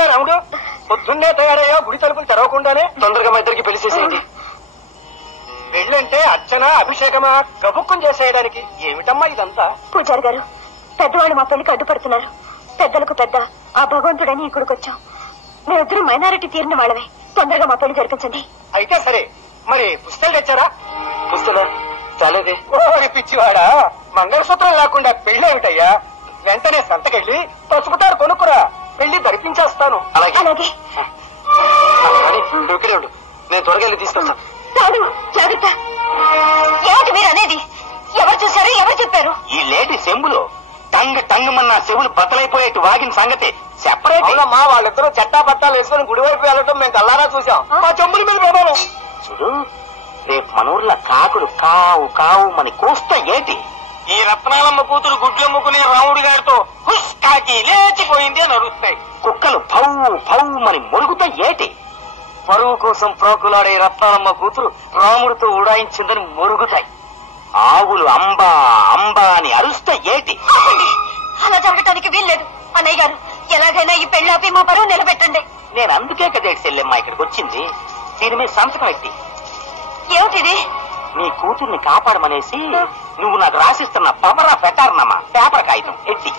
ఏమిటా రాముడు పొద్దున్నే తయారయ్యా గుడి తలుపులు తెరవకుండానే? తొందరగా మా ఇద్దరికి పెళ్లి చేసేయండి. పెళ్ళంటే అర్చన అభిషేకమా గబుక్కం చేసేయడానికి? ఏమిటమ్మా ఇదంతా? పూజారి గారు, పెద్దవాళ్ళు మా పెళ్లికి అడ్డుపడుతున్నారు. పెద్దలకు పెద్ద ఆ భగవంతుడని ఇక్కడికి వచ్చాం. మేమిద్దరు మైనారిటీ తీరిన వాళ్ళమే. తొందరగా మా పెళ్లి జరిపించండి. అయితే సరే, మరి పుస్తకాలు తెచ్చారా? పుస్తలా చాలేదే. ఓరి పిచ్చివాడా, మంగళసూత్రం లేకుండా పెళ్ళేమిటయ్యా? వెంటనే సంతకెళ్ళి పసుపుతారు కొనుక్కురా, పెళ్లి ధరిపించేస్తాను. అలాగే అలాగే. నువ్వు ఇక్కడే ఉండు, నేను త్వరగా వెళ్ళి తీసుకొస్తాను. జాగ్రత్త. ఏమిటి మీరు అనేది? ఎవరు చూశారు, ఎవరు చెప్పారు? ఈ లేడీ చెంబులో టంగమన్న చెవులు బద్దలైపోయేట్టు వాగిన సంగతి సెపరేట్. అవునమ్మా, వాళ్ళిద్దరూ చట్టా పట్టాలు వేసుకుని గుడివైపు వెళ్ళటం మేము కల్లారా చూసాం. మా చెంబుల మీద పెడతాను. చూడు, రేపు మన ఊర్లో కాకులు కావు కావు మని కూస్తా ఏటి? ఈ రత్నాలమ్మ కూతురు గుడ్లమ్ముకునే రాముడి గారితో హుష్ కాకి లేచిపోయింది అని అరుస్తాయి. కుక్కలు భౌ భౌ మని మురుగుతా ఏటి? పరువు కోసం ప్రోకులాడే రత్నాలమ్మ కూతురు రాముడితో ఉడాయించిందని మురుగుతాయి. ఆవులు అంబా అంబా అని అరుస్తా ఏటి? అలా జరగటానికి వీల్లేదు. అన్నయ్య గారు, ఎలాగైనా ఈ పెళ్లి ఆపి మా పరువు నిలబెట్టండి. నేను అందుకే కదేటి చెల్లెమ్మ ఇక్కడికి వచ్చింది. దీని మీద సంతకం ఎట్టి. ఏమిటిది? నీ కూతుర్ని కాపాడమనేసి నువ్వు నాకు రాసిస్తున్న పవరా పెట్టారన్నమ్మా పేపర్ కాగితం ఎట్టి.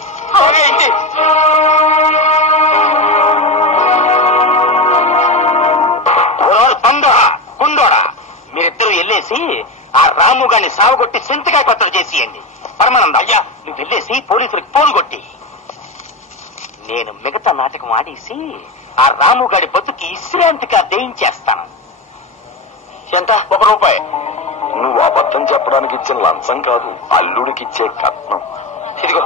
కుండోడా, మీరిద్దరూ వెళ్ళేసి ఆ రాము గారిని సాగుగొట్టి సింతకాయ పత్రం చేసియండి. పరమానంద, అయ్యా నువ్వు వెళ్ళేసి పోలీసులకు ఫోన్ కొట్టి నేను మిగతా నాటకం ఆడేసి ఆ రాము గారి బతుకి విశ్రాంతిగా దేయించేస్తాను. ఎంత? ₹1. నువ్వు అబద్ధం చెప్పడానికి ఇచ్చిన లంచం కాదు, అల్లుడికిచ్చే కట్నం. ఇదిగో.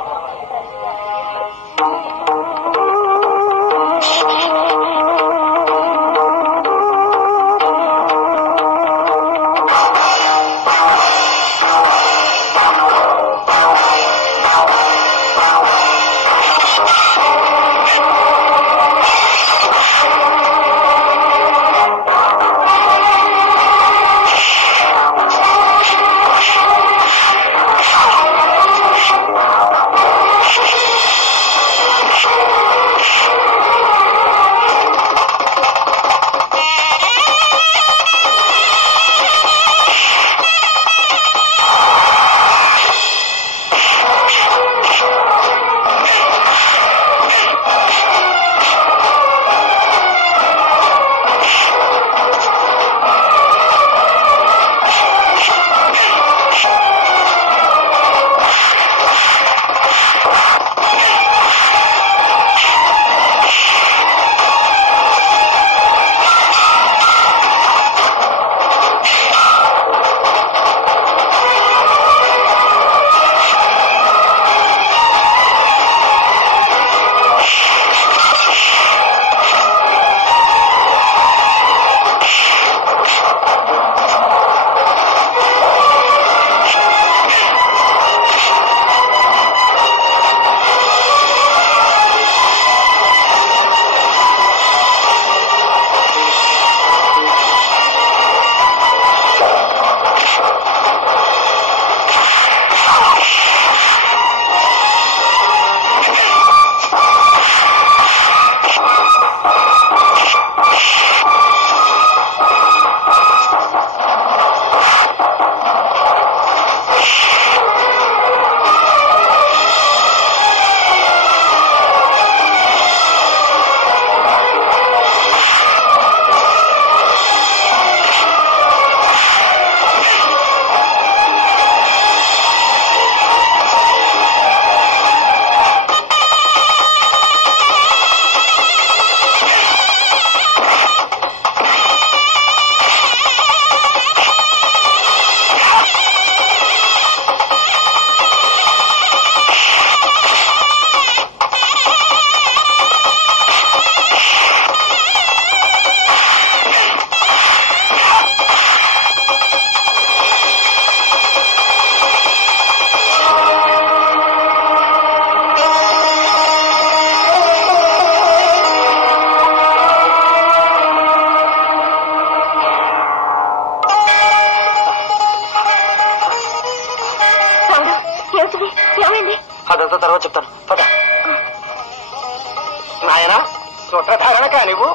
సూత్రధారణ కానివ్వు.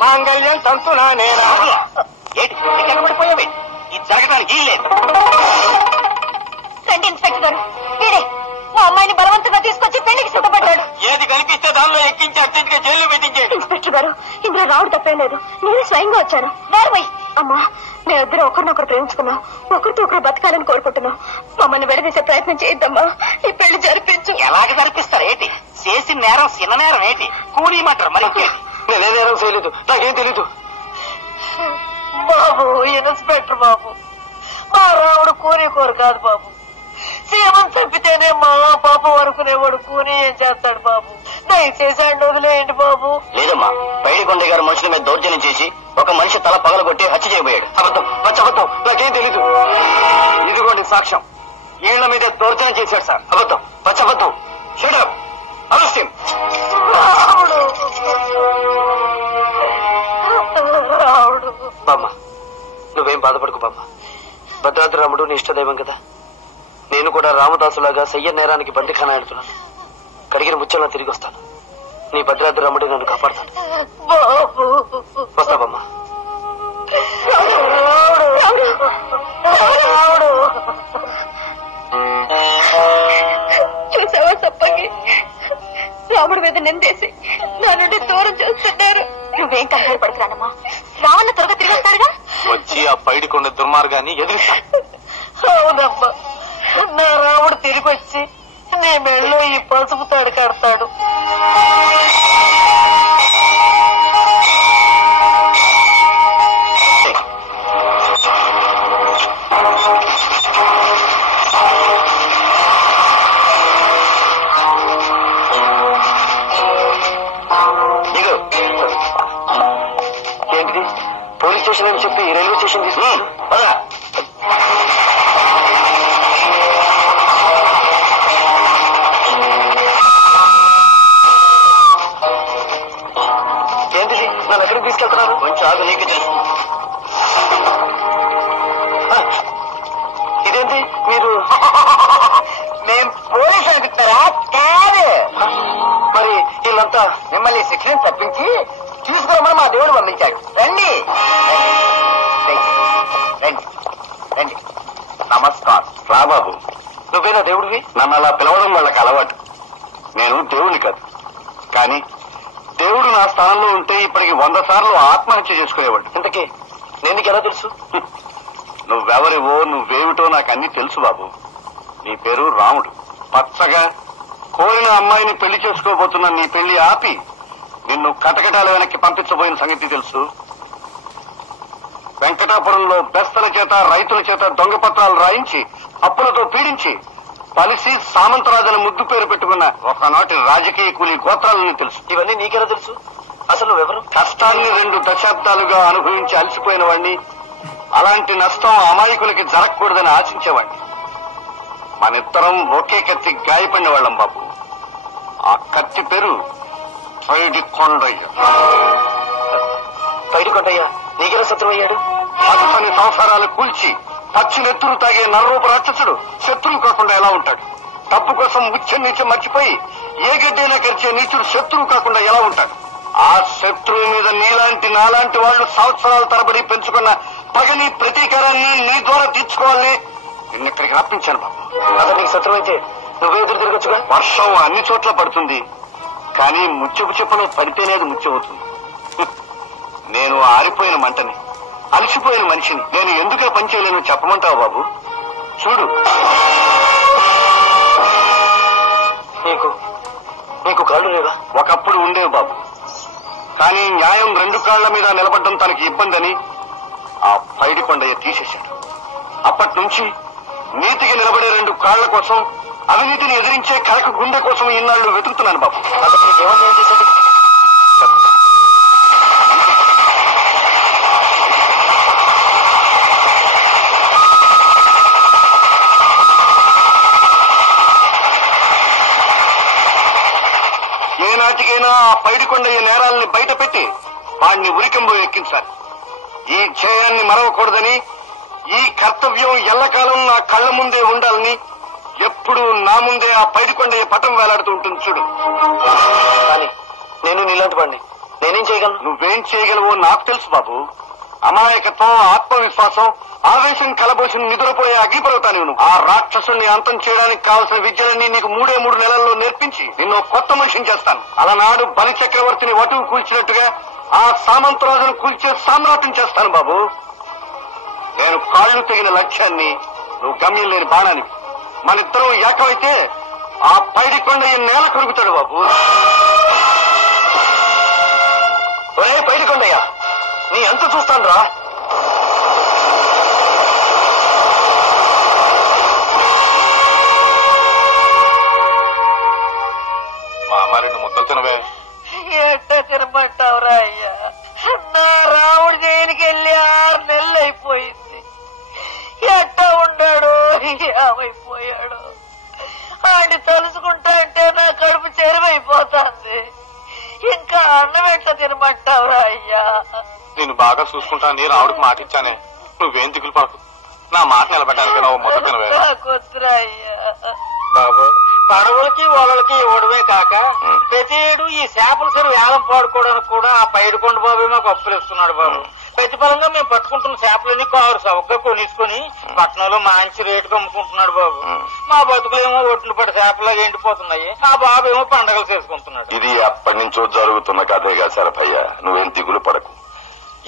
మాంగళ్యం తంతునా నేనా. ఏంటి కనబడిపోయావి? ఇది జరగడానికి లేదు. రండి ఇన్స్పెక్టర్ గారు, వీడే మా అమ్మాయిని బలవంతంగా తీసుకొచ్చి పెళ్లికి సిద్ధపడ్డాడు. ఏది కనిపిస్తే దానిలో ఎక్కించి అర్జెంట్ గా జైలు పెట్టించేయండి. ఇన్స్పెక్టర్ గారు, ఇందులో రావుడు తప్పేం లేదు. నేను స్వయంగా వచ్చాను. నార్మల్ అమ్మా, మేమిద్దరం ఒకరినొకరు ప్రేమించుకున్నాం. ఒకరితో ఒకరు బతకాలని కోరుకుంటున్నాం. మమ్మల్ని విడదీసే ప్రయత్నం చేయొద్దమ్మా. ఈ పెళ్లి జరిపించు. ఎలాగ జరిపిస్తారు? ఏంటి చేసిన నేరం? చిన్న నేరం ఏంటి? కూలీమంటారు. మరి నేనే నేరం చేయలేదు, నాకేం తెలీదు. బాబు, ఇన్స్పెక్టర్ బాబు, మా రావుడు కూని కోరు కాదు బాబు. సీఎం చంపితేనే మా పాపం అనుకునేవాడు కూని ఏం చేస్తాడు బాబు. దయచేసి అండి వదిలేయండి బాబు. లేదమ్మా, పైడికొండ గారు మనుషుల మీద దౌర్జన్యం చేసి ఒక మనిషి తల పగలగొట్టి హత్య చేయబోయాడు. అబద్ధం, పచ్చబద్ధం, నాకేం తెలీదు. ఇదిగోండి సాక్ష్యం. ఈళ్ల మీద దౌర్జన్యం చేశాడు సార్. అబద్ధం, పచ్చబద్ధం. Shut up, arrest him. రావుడు రావుడు. బామ్మ, నువ్వేం బాధపడకు బామ్మ. భద్రాద్రి రాముడు నీ ఇష్టదైవం కదా. నేను కూడా రామదాసులాగా సయ్య నేరానికి బండిఖానా ఎడుతున్నాను. కడిగిన ముచ్చల్లా తిరిగి వస్తాను. నీ భద్రాద్రి రాముడు నన్ను కాపాడతాను. బాబు, వస్తా బామ్మ. రావుడు. చూసావా సప్పకి, రాముడి మీద నిందేసి నా నుండి దూరం చేస్తున్నారు. నువ్వేం కంగారు పడుకురానమ్మా, రావణ త్వరగా తిరిగి వస్తాడుగా. వచ్చి ఆ పైడికొండ దుర్మార్గాన్ని ఎదురుస్తా. అవునమ్మా, నా రాముడు తిరిగి వచ్చి నీ మెళ్ళో ఈ పసుపు తాడు కడతాడు. ఏంటిది? పోలీస్ స్టేషన్ అని చెప్పి రైల్వే స్టేషన్ తీసుకున్నాను. ఏంటిది? నన్ను ఎక్కడికి తీసుకెళ్తున్నారు? కొంచెం ఆగు, నీకు తెలుసు. ఇదేంటి మీరు? మేం పోలీసు అనుకుంటారా? కాదు, మరి వీళ్ళంతా మిమ్మల్ని శిక్షణ తప్పించి తీసుకురమ్మని మా దేవుడు పంపించాడు. రండి రండి రండి. నమస్కారం. రాబాబు, నువ్వేనా దేవుడివి? నన్ను అలా పిలవడం వాళ్ళకి అలవాటు. నేను దేవుణ్ణి కాదు, కానీ దేవుడు నా స్థానంలో ఉంటే ఇప్పటికి 100 సార్లు ఆత్మహత్య చేసుకునేవాడు. ఇంతకీ నేను నీకు ఎలా తెలుసు? నువ్వెవరివో నువ్వేమిటో నాకు అన్ని తెలుసు బాబు. నీ పేరు రాముడు. పచ్చగా కోరిన అమ్మాయిని పెళ్లి చేసుకోబోతున్న నీ పెళ్లి ఆపి నిన్ను కటకటాల వెనక్కి పంపించబోయిన సంగతి తెలుసు. వెంకటాపురంలో బెస్తల చేత రైతుల చేత దొంగ పత్రాలు రాయించి అప్పులతో పీడించి పలిసి సామంతరాజుని ముద్దు పేరు పెట్టుకున్న ఒకనాటి రాజకీయ కూలీ గోత్రాలని తెలుసు. ఇవన్నీ నీకెలా తెలుసు? అసలు నువ్వెవరు? కష్టాన్ని 2 దశాబ్దాలుగా అనుభవించి అలసిపోయిన వాణ్ణి. అలాంటి నష్టం అమాయకులకి జరగకూడదని ఆశించేవాణ్ణి. మనిద్దరం ఒకే కత్తి గాయపడిన వాళ్ళం బాబు. ఆ కత్తి పేరు పైడికొండయ్య. పైడికొండయ్య నీకెలా శత్రువయ్యాడు? పచ్చని సంసారాలు కూల్చి పచ్చి నెత్తురు తాగే నర్రూప రాక్షసుడు శత్రువు కాకుండా ఎలా ఉంటాడు? డబ్బు కోసం ముత్యం నీచం మర్చిపోయి ఏ గడ్డైనా కరిచే నీచుడు శత్రువు కాకుండా ఎలా ఉంటాడు? ఆ శత్రువు మీద నీలాంటి నాలాంటి వాళ్ళు సంవత్సరాల తరబడి పెంచుకున్న పగని ప్రతీకారాన్ని నీ ద్వారా తీర్చుకోవాలని నిన్నెక్కడికి రప్పించాను బాబు. అతను నీకు శత్రువు అయితే నువ్వే ఎదురు తిరగచ్చుగా. వర్షం అన్ని చోట్ల పడుతుంది, కానీ ముత్యపు చెప్పులో పడితేనే అది ముత్యం అవుతుంది. నేను ఆరిపోయిన మంటని, అలసిపోయిన మనిషిని నేను ఎందుకే పనిచేయలేను చెప్పమంటావు బాబు? చూడు, నీకు కాళ్ళు లేవా? ఒకప్పుడు ఉండేవి బాబు, కానీ న్యాయం 2 కాళ్ల మీద నిలబడ్డం తనకి ఇబ్బందని ఆ పైడికొండయ్య తీసేశాడు. అప్పటి నుంచి నీతికి నిలబడే 2 కాళ్ల కోసం, అవినీతిని ఎదిరించే కరకు గుండె కోసం ఇన్నాళ్లు వెతుకుతున్నాను బాబు. అతను నీకేమన్నా ఏం చేశాడు? ఏనాటికైనా ఆ పైడికొండయ్య నేరాల్ని బయట పెట్టి వాడిని ఉరికంబో ఎక్కించాలి. ఈ ధ్యేయాన్ని మరవకూడదని, ఈ కర్తవ్యం ఎల్లకాలం నా కళ్ల ముందే ఉండాలని ఎప్పుడూ నా ముందే ఆ పైడికొండయ్య పటం వేలాడుతూ ఉంటుంది చూడు. కానీ నేను నీలాంటి వాడిని, నేనేం చేయగలను? నువ్వేం చేయగలవో నాకు తెలుసు బాబు. అమాయకత్వం, ఆత్మవిశ్వాసం, ఆవేశం కలబోసిన నిద్రపోయే అగ్గిపర్వతాన్ని నువ్వు. ఆ రాక్షసుని అంతం చేయడానికి కావలసిన విద్యలన్నీ నీకు 3 నెలల్లో నేర్పించి నిన్ను కొత్త మనిషిని చేస్తాను. అలనాడు బలి చక్రవర్తిని వటువు కూల్చినట్టుగా ఆ సామంతరాజును కూల్చే సామ్రాజ్యం చేస్తాను బాబు. నేను కాళ్ళు తెగిన లక్ష్యాన్ని, నువ్వు గమ్యం లేని బాణానివి. మనిద్దరం ఏకమైతే ఆ పైడి కొండ ఈ నేల కొరుకుతాడు బాబు. ఒరే పైడి కొండయ్య, నీ అంత చూస్తాను రా. మా అమ్మ 2 ముద్దలు తినవే. ఎట్ట తినమంటావురా అయ్యా? నా రాముడు జైలుకి వెళ్ళి 6 నెలలు అయిపోయింది. ఎట్ట ఉన్నాడు, ఏమైపోయాడు? ఆడిని తలుసుకుంటా అంటే నా కడుపు చెరువైపోతుంది. ఇంకా అన్నం ఎట్లా తినమంటావురా అయ్యా? నేను బాగా చూసుకుంటానని రావుడికి మాట ఇచ్చానే. నువ్వేం దిగులు పడకు, నా మాట నిలబెట్టాలి కదా. ముద్ద తినవే. కొద్దురా అయ్యా. బాబు, పడవలకి ఓడలకి ఇవ్వడమే కాక ప్రతి ఏడు ఈ చేపల చెరువు వేలం పాడుకోవడానికి కూడా ఆ పైడికొండ బాబు మాకు అప్పులు ఇస్తున్నాడు బాబు. ప్రతిఫలంగా మేము పట్టుకుంటున్న చేపలన్నీ కారు సవగ్గా కొనిసుకుని పట్టణంలో మంచి రేటుకు అమ్ముకుంటున్నాడు బాబు. మా బతుకులేమో ఒట్లు పడి చేపలాగా ఎండిపోతున్నాయి. ఆ బాబు ఏమో పండగలు చేసుకుంటున్నాడు. ఇది అప్పటి నుంచో జరుగుతున్న కథేగా సరపయ్య, నువ్వేం దిగులు పడకు.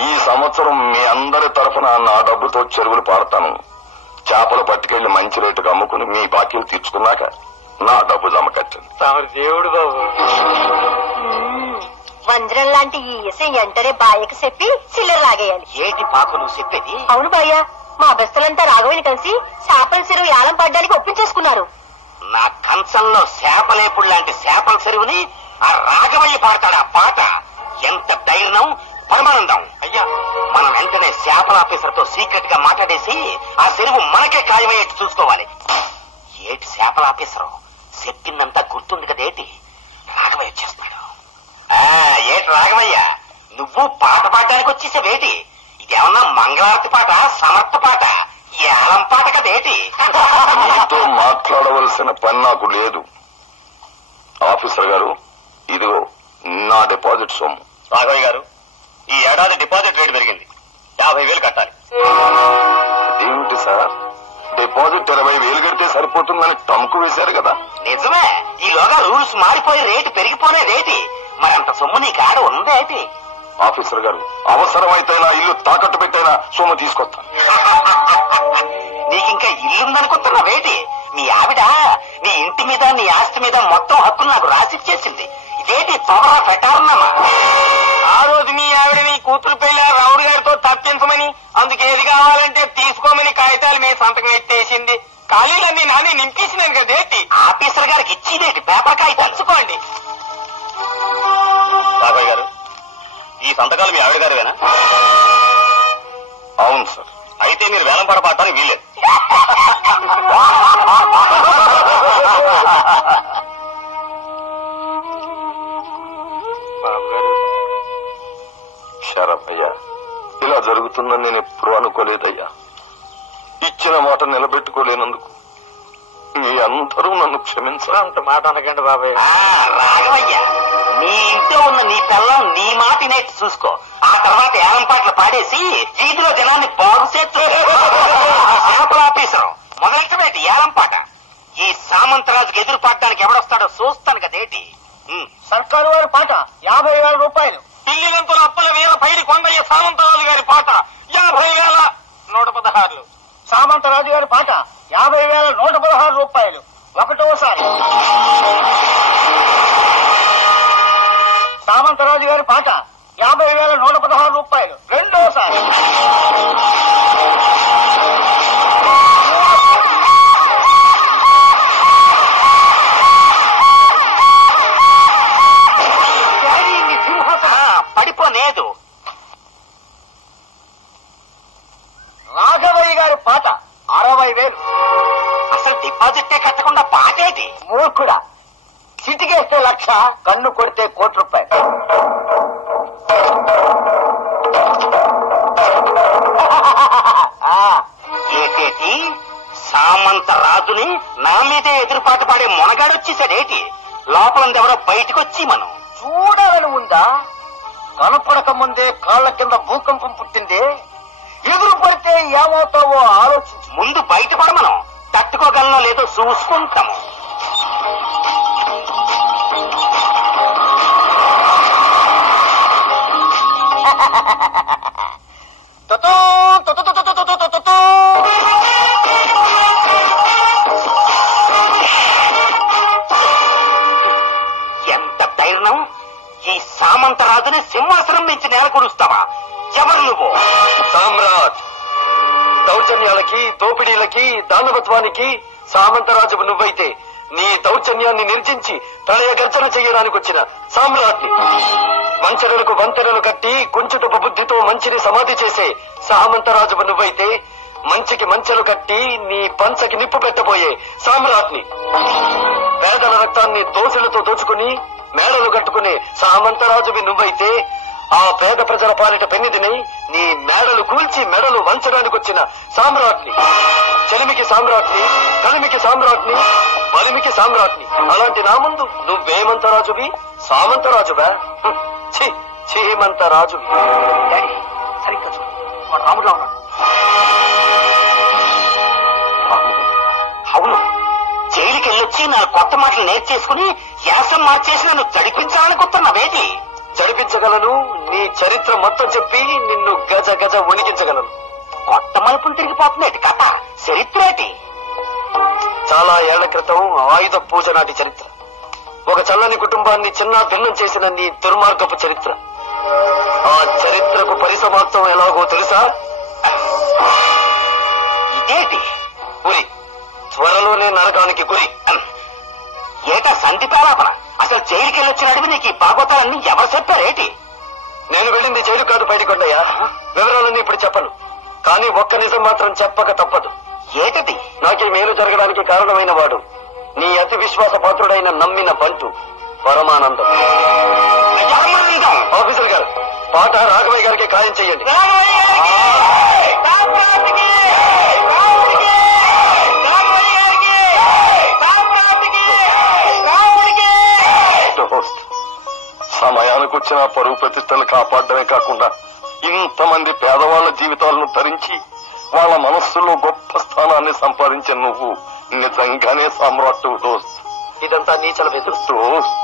ఈ సంవత్సరం మీ అందరి తరఫున నా డబ్బుతో చెరువులు పాడతాను. చేపలు పట్టుకెళ్లి మంచి రేటుకు అమ్ముకుని మీ బాకీలు తీర్చుకున్నాక నా డబ్బు జమ కట్టండి. తమరి దేవుడు బాబు. వంజరం లాంటి ఈ ఇసం వెంటనే బాయ్యకి చెప్పి చిల్లర లాగేయాలి. ఏంటి పాకు నువ్వు చెప్పేది? అవును బాయ్య, మా బస్తలంతా రాఘవని కలిసి చేపల చెరువు యాలం పడ్డానికి ఒప్పించేసుకున్నారు. నా కంచంలో చేపలేపుడు లాంటి చేపల చెరువుని ఆ రాఘవయ్య పాడతాడు. ఆ పాట ఎంత ధైర్యం, పరమానందం. అయ్యా, మనం వెంటనే చేపల ఆఫీసర్ తో సీక్రెట్ గా మాట్లాడేసి ఆ చెరువు మనకే ఖాయమయ్యేట్టు చూసుకోవాలి. ఏటి చేపల ఆఫీసరు చెప్పిందంతా గుర్తుంది కదేటి? రాఘవయ్య వచ్చేస్తున్నాడు. ఏటి రాఘవయ్య, నువ్వు పాట పాడడానికి వచ్చేసావేటి? ఇదేమన్నా మంగళారతి పాట, సమర్థ పాట, ఏలం పాట కదేటి? మీతో మాట్లాడవలసిన పని నాకు లేదు. ఆఫీసర్ గారు, ఇదిగో నా డిపాజిట్ సొమ్ము. రాఘవయ్య గారు, ఈ ఏడాది డిపాజిట్ రేటు పెరిగింది. 50,000 కట్టాలి. అదేమిటి సార్, డిపాజిట్ 20,000 కడితే సరిపోతుందని టమ్కు వేశారు కదా. నిజమే, ఈలోగా రూల్స్ మారిపోయి రేటు పెరిగిపోనేదేటి? మరంత సొమ్ము నీ కాడ ఉందేటి? ఆఫీసర్ గారు, అవసరమైతే నా ఇల్లు తాకట్టు పెట్టైనా సొమ్ము తీసుకొస్తాను. నీకింకా ఇల్లుందనుకుంటున్నావేటి? మీ ఆవిడ నీ ఇంటి మీద, నీ ఆస్తి మీద మొత్తం హక్కులు నాకు రాసిచ్చేసింది. ఇదేంటి తొగరా పెట్టారన్నామా? ఆ రోజు మీ ఆవిడ నీ కూతురు పెళ్లి రావుడి గారితో తప్పించమని, అందుకేది కావాలంటే తీసుకోమని కాగితాలు మీ సంతకం ఎట్టేసింది. ఖాళీలన్నీ నాని నింపేసినాను కదేటి? ఆఫీసర్ గారికి ఇచ్చేదేటి పేపర్ కాగితాలు. తెలుసుకోండి. బాబాయ్ గారు, ఈ సంతకాలు మీ ఆవిడ గారివేనా? అవును సార్. అయితే మీరు వేలం పడపాటానికి వీలేదు. షరఫయ్యా, ఇలా జరుగుతుందని నేను ఎప్పుడూ అనుకోలేదయ్యా. ఇచ్చిన మాట నిలబెట్టుకోలేనందుకు మీ అందరూ నన్ను క్షమించాలి. అంత మాట అనకండి బాబాయ్. రాఘవయ్య, నీ ఇంట్లో ఉన్న నీ పిల్లం నీ మాట నేర్చి చూసుకో. ఆ తర్వాత ఏలం పాటలు పాడేసి వీధిలో జనాన్ని బాగు చేపల ఆఫీసరు మొదలెట్టమేటి ఏలం పాట. ఈ సామంతరాజుకి ఎదురు పాడడానికి ఎవడొస్తాడో చూస్తాను కదేటి? సర్కారు వారి పాట 50,000 రూపాయలు. పిల్లిగంతుల అప్పుల వీర పైడి కొండయ్య సామంతరాజు గారి పాట 50,116. సామంతరాజు గారి పాట 50,116 రూపాయలు ఒకటోసారి. సామంతరాజు గారి పాట 50,116 రూపాయలు రెండోసారి. పడిపోలేదు. రాఘవయ్య గారి పాట 60,000. అసలు డిపాజిట్టే కట్టకుండా పాటేటి? మూర్ఖుడా, చిటికేస్తే 1,00,000, కన్ను కొడితే 1,00,00,000 రూపాయలు. ఏటేటి? సామంత రాజుని నా మీదే ఎదురుపాటు పాడే మొనగాడొచ్చేసాడేటి? లోపలందెవరో బయటకొచ్చి మనం చూడాలని ఉందా? కనపడక ముందే కాళ్ల కింద భూకంపం పుట్టింది. ఎదురు పడితే ఏమవుతావో ఆలోచించు. ముందు బయటపడ, మనం తట్టుకోగలనో లేదో చూసుకుంటాము. ఎంత ధైర్యం! ఈ సామంతరాజుని సింహాసనం నుంచి నేల కురుస్తావా? ఎవరు నువ్వు? సామ్రాట్. దౌర్జన్యాలకి, దోపిడీలకి, దానవత్వానికి సామంతరాజు నువ్వైతే నీ దౌర్జన్యాన్ని నిర్జించి ప్రళయ గర్జన చేయడానికి వచ్చిన సామ్రాట్ని. వంచనలకు వంతెనలు కట్టి కుంచుటపు బుద్ధితో మంచిని సమాధి చేసే సామంతరాజు నువ్వైతే మంచికి మంచెలు కట్టి నీ పంచకి నిప్పు పెట్టబోయే సామ్రాట్ని. పేదల రక్తాన్ని దోసులతో దోచుకుని మేడలు కట్టుకునే సామంతరాజువి నువ్వైతే ఆ పేద ప్రజల పాలిట పెన్నిదిని నీ మేడలు కూల్చి మెడలు వంచడానికి వచ్చిన సామ్రాట్ని. చెలిమికి సామ్రాట్ని, కలిమికి సామ్రాట్ని, బలిమికి సామ్రాట్ని. అలాంటి నా ముందు నువ్వేమంతరాజువి? సామంతరాజువా? చీమంతరాజువి. డాడీ సరిగ్గా చూడు, వాడు రాముడులా ఉన్నాడు. అవును, జైలుకి వెళ్ళొచ్చి నా కొత్త మాటలు నేర్చేసుకుని యాసం మార్చేసి నన్ను చడిపించాలనుకుంటున్నావేటి? చడిపించగలను. నీ చరిత్ర మొత్తం చెప్పి నిన్ను గజ గజ వణికించగలను. కొత్త మలుపులు తిరిగిపోతున్నాయి కథ. చరిత్రేటి? చాలా ఏళ్ల క్రితం ఆయుధ పూజ నాటి చరిత్ర. ఒక చల్లని కుటుంబాన్ని చిన్న భిన్నం చేసిన నీ దుర్మార్గపు చరిత్ర. ఆ చరిత్రకు పరిసమాప్తం ఎలాగో తెలుసా? ఇదేటి? ఉరి. త్వరలోనే నరకానికి గురి. ఏటా సంధి పేలాపన? అసలు జైలుకి వెళ్ళొచ్చినడివి నీకు ఈ భాగవతాలన్నీ ఎవరు చెప్పారేటి? నేను వెళ్ళింది జైలు కాదు, బయటకొండయ్యా. వివరాలన్నీ ఇప్పుడు చెప్పను, కానీ ఒక్క నిజం మాత్రం చెప్పక తప్పదు. ఏటది? నాకే మేలు జరగడానికి కారణమైన వాడు నీ అతి విశ్వాస పాత్రుడైన నమ్మిన బంటు పరమానందం. ఆఫీసర్ గారు, పాట రాఘవయ్య గారికి ఖాయం చెయ్యండి. సమయానికి వచ్చిన పరువు ప్రతిష్టలు కాపాడమే కాకుండా ఇంతమంది పేదవాళ్ల జీవితాలను ధరించి వాళ్ళ మనస్సులో గొప్ప స్థానాన్ని సంపాదించిన నువ్వు నిజంగానే సామ్రాట్ దోస్త్. ఇదంతా నీచల వెతురు. దోస్త్